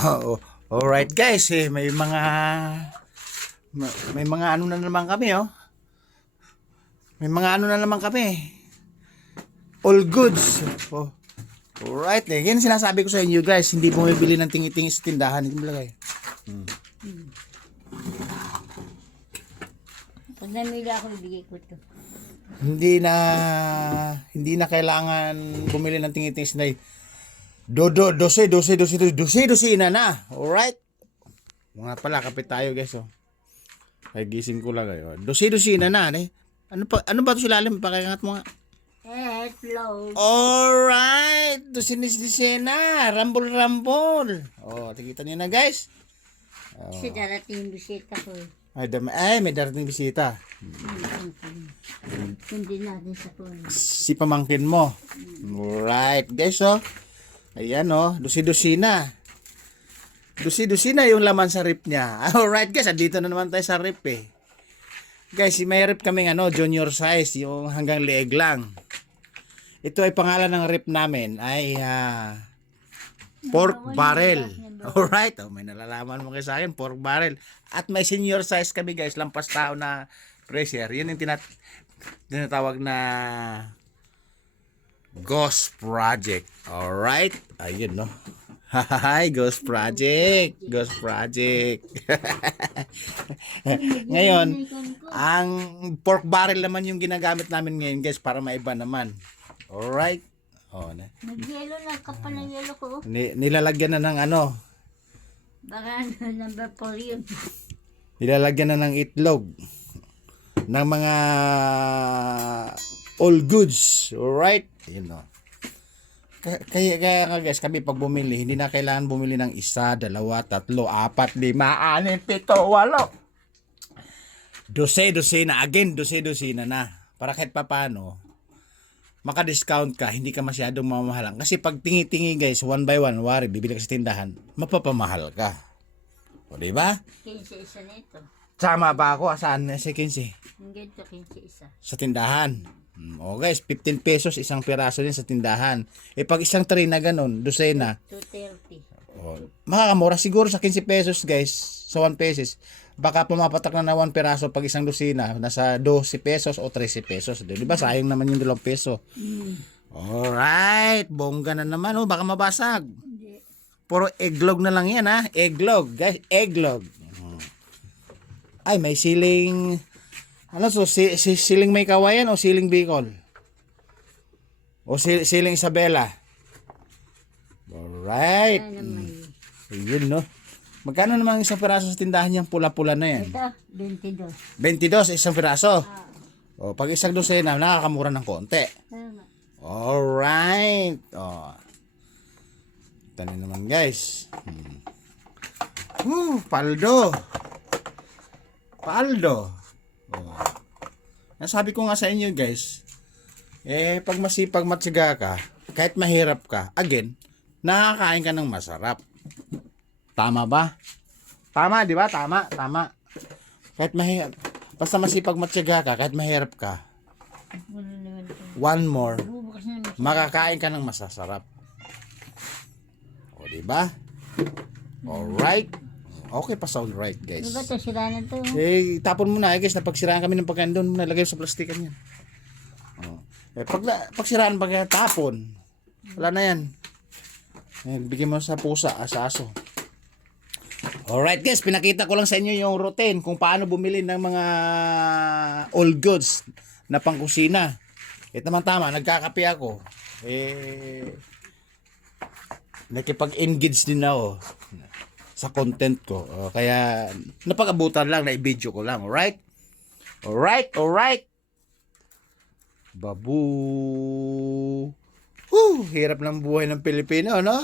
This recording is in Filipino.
Oh, alright guys, may mga ano na naman kami, oh. May mga ano na naman kami. All goods. Oh. Alright, yan sinasabi ko sa inyo guys, hindi bumibili ng tingi-tingi sa tindahan, hindi mo lagay. Pag namili ako, ibigay ko ito. Hindi na kailangan bumili ng tingi-tingi sa tindahan. Dose na. Alright. Mga pala, kapit tayo guys, oh. Ay, gising ko lang kayo. Dose na. Eh. Ano ba ito silalim? Pakikangat mo nga. Hello. Alright. Dose na. Rambol. Oh, tingnan niyo na guys. Oh. Kasi darating yung bisita ko eh. May darating bisita. Hindi natin sa phone. Si pamangkin mo. Alright, guys, oh. Ayan, oh. Dusi na. Dusi na yung laman sa rip niya. Alright, guys. Andito na naman tayo sa rip, eh. Guys, may rip kaming junior size. Yung hanggang leeg lang. Ito ay pangalan ng rip namin. Ay, pork barrel. Alright. Oh, may nalalaman mo kayo sa akin. Pork barrel. At may senior size kami, guys. Lampas tao na pressure. Yan yung tinatawag na Ghost Project. Alright. Ayun, no. Hi, Ghost Project. Ngayon, ang pork barrel naman yung ginagamit namin ngayon, guys, para maiba naman. Alright. Oh, Nag-yelo na, kapal ng yelo ko. nilalagyan na ng Baka number 4 yun. nilalagyan na ng itlog ng mga all goods. Alright. Ayun, no. Kaya nga guys, kami pag bumili, hindi na kailangan bumili ng 1, 2, 3, 4, 5, 6, 7, 8, 9, 10, 12 na. Again, 12 na. Para kahit papano, maka-discount ka, hindi ka masyadong mamahalan. Kasi pag tingi-tingi guys, one by one, wari, bibili ka sa tindahan, mapapamahal ka. O, diba? 15 isa na ito. Sama ba ako? Saan si 15? Hindi ito 15 isa. Sa tindahan. O guys, 15 pesos isang piraso din sa tindahan. Pag isang tray na ganun, dosena, 230. makakamura siguro sa 15 pesos guys, sa 1 pesos. Baka pumapatak na 1 piraso pag isang dosina, nasa 12 pesos o 13 pesos. Di ba? Sayang naman yung 2 peso. Alright, bongga na naman. Baka mabasag. Hindi. Puro egglog na lang yan, ha? Egglog, guys. Egglog. Ay, may siling... siling may kawayan o siling Bicol? O siling Isabela? Alright. Yun, no? Magkano naman isang piraso sa tindahan yung pula-pula na yan? Ito, 22. 22 isang piraso. O, pag isang dosena, nakakamura ng konti. Tama. Alright. O. Ito na naman, guys. Paldo. Oh. Nasabi ko nga sa inyo guys, pag masipag matyaga ka, kahit mahirap ka, again, nakakain ka ng masarap. Tama ba? Tama, di ba? Tama. Kahit mahirap, basta masipag matyaga ka, kahit mahirap ka, one more, makakain ka ng masasarap. O, di ba? Alright. Okay pa sound right, guys. Diba ito, sira na ito? Tapon mo na, guys, napagsiraan kami ng pagkain doon, nalagay sa plastikan yan. Pag siraan, tapon, wala na yan. Bigyan mo sa pusa, sa aso. Alright, guys, pinakita ko lang sa inyo yung routine kung paano bumili ng mga all goods na pangkusina. Ito naman tama, nagkakape ako. Nakipag-engage din ako sa content ko. Kaya napag-abutan lang na i-video ko lang. Alright? Babu. Hirap ng buhay ng Pilipino, no?